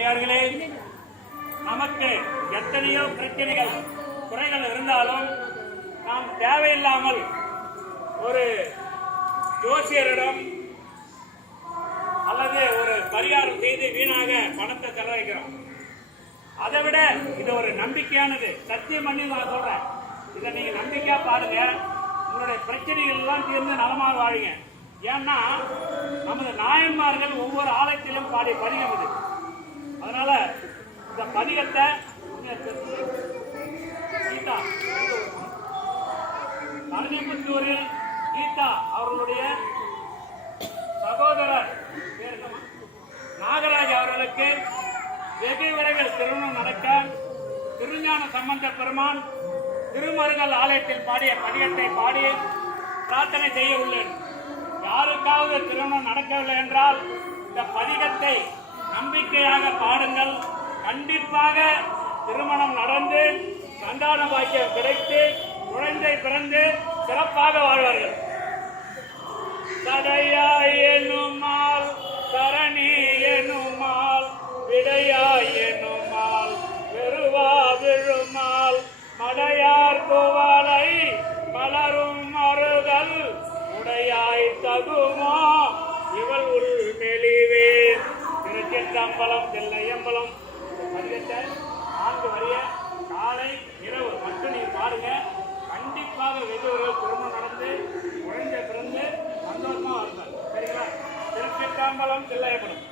அடியார்களே நமக்கு எத்தனையோ பிரச்சனைகள் குறைகள் இருந்தாலும் நாம் தேவையில்லாமல் ஒரு ஜோசியரிடம் அல்லது ஒரு பரிகாரம் செய்து வீணாக பணத்தை செலவழிக்கிறோம். அதை விட இது ஒரு நம்பிக்கையானது. சத்தியம் பண்ணி நான் சொல்றேன். இதை நீங்க நம்பிக்கையா பாருங்க. உங்களுடைய பிரச்சனைகள் எல்லாம் தீர்ந்து நலமாக வாழுங்க ஏன்னா நமது நாயன்மார்கள் ஒவ்வொரு ஆலயத்திலும் பாடி பதிகம் இது. பதிகத்தை கீதா. கலிபுத்தூரில் கீதா அவர்களுடைய சகோதரர் பேர் என்னம்மா? நாகராஜ் அவர்களுக்கு வெகு விரைவில் திருமணம் நடக்க திருஞான சம்பந்த பெருமான் திருமருகல் ஆலயத்தில் பாடிய பதிகத்தை பாடி பிரார்த்தனை செய்ய உள்ளேன். யாருக்காவது திருமணம் நடக்கவில்லை என்றால் இந்த பதிகத்தை நம்பிக்கையாக பாடுங்கள். கண்டிப்பாக திருமணம் நடந்து சந்தான பாக்கியம் கிடைத்து குழந்தை பிறந்து சிறப்பாக வாழ்வார்கள். தடையா எனுமால் தரணி எனுமால் விடையா எனுமால் வெறுவா விழுமால் மடையார் கோவாலை மலரும் மருகல் உடையாய் தகுமா இவள் உள் மெலிவே. திருச்சிற்றம்பலம் தில்லையம்பலம் பதிகத்தை நான்கு வரைய காலை இரவு மட்டும் நீங்க பாருங்க. கண்டிப்பாக வெகுவர்கள் திருமணம் நடந்து குழந்தை பிறந்து சந்தோஷமா இருப்பார் சரிங்களா? திருச்சிற்றம்பலம் தில்லையம்பலம்